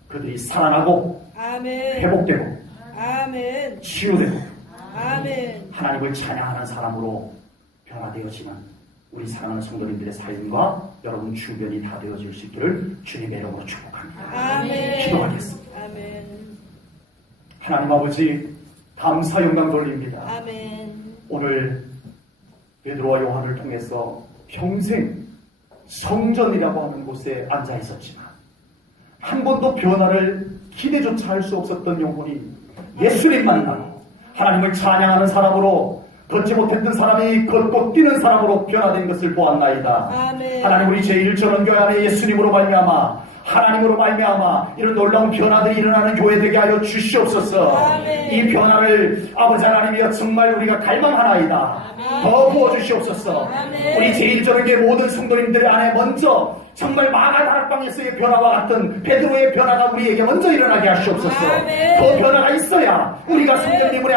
그들이 살아나고 아멘. 회복되고 아멘. 치유되고 아멘. 하나님을 찬양하는 사람으로 변화되어지는 우리 사랑하는 성도님들의 삶과 여러분 주변이 다 되어질 수 있기를 주님의 이름으로 축복합니다. 아멘. 기도하겠습니다. 아멘. 하나님 아버지 감사 영광 돌립니다. 아멘. 오늘 베드로와 요한을 통해서 평생 성전이라고 하는 곳에 앉아 있었지만 한 번도 변화를 기대조차 할 수 없었던 영혼이 예수님 만나고 하나님을 찬양하는 사람으로 걷지 못했던 사람이 걷고 뛰는 사람으로 변화된 것을 보았나이다. 아멘. 하나님 우리 제1전원교회 안에 예수님으로 말미암아 하나님으로 말미암아 이런 놀라운 변화들이 일어나는 교회 되게 하여 주시옵소서. 아멘. 이 변화를 아버지 하나님이여 정말 우리가 갈망하나이다. 아멘. 더 부어주시옵소서. 아멘. 우리 제1전원교회 모든 성도님들 안에 먼저 정말 마가 다락방에서의 변화와 같은 베드로의 변화가 우리에게 먼저 일어나게 하시옵소서. 아멘. 더 변화가 있어야 우리가 아멘. 성령님 문에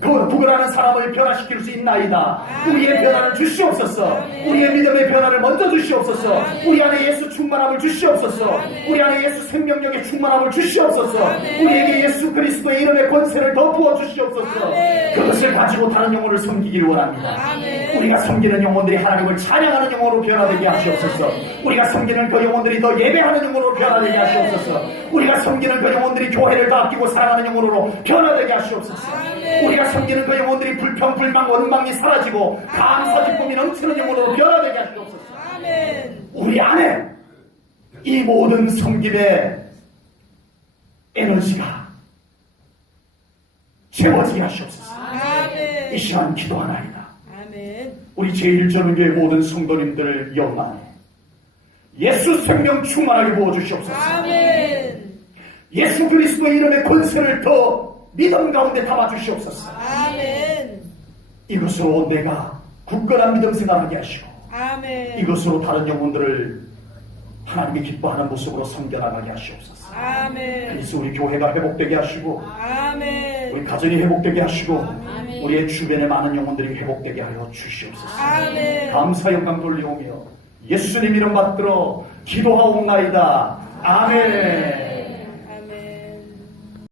그 부끄러운 사람을 변화시킬 수 있나이다. 우리의 변화를 주시옵소서. 우리의 믿음의 변화를 먼저 주시옵소서. 우리 안에 예수 충만함을 주시옵소서. 우리 안에 예수 생명력의 충만함을 주시옵소서. 우리에게 예수 그리스도의 이름의 권세를 더 부어 주시옵소서. 그것을 가지고 다른 영혼을 섬기기를 원합니다. 우리가 섬기는 영혼들이 하나님을 찬양하는 영혼으로 변화되게 하시옵소서. 우리가 섬기는 그 영혼들이 더 예배하는 영혼으로 변화되게 하시옵소서. 우리가 섬기는 그 영혼들이 교회를 더 아끼고 사랑하는 영혼으로 변화되게 하시옵소서. 우리가 섬기는 그 영혼들이 불평, 불만, 원망이 사라지고 감사, 기쁨이 넘치는 영혼으로 변화되게 하시옵소서. 아멘. 우리 안에 이 모든 섬김의 에너지가 채워지게 하시옵소서. 아멘. 이 시간 기도하나이다. 아멘. 우리 제1전교회 모든 성도님들을 영만해 예수 생명 충만하게 부어주시옵소서. 아멘. 예수 그리스도의 이름의 권세를 더 믿음 가운데 담아주시옵소서. 아멘. 이것으로 내가 굳건한 믿음 생활하게 하시고 아멘. 이것으로 다른 영혼들을 하나님이 기뻐하는 모습으로 섬겨나가게 하시옵소서. 아멘. 그래서 우리 교회가 회복되게 하시고 아멘. 우리 가정이 회복되게 하시고 아멘. 우리의 주변의 많은 영혼들이 회복되게 하여 주시옵소서. 아멘. 감사 영광 돌리오며 예수님 이름 받들어 기도하옵나이다. 아멘.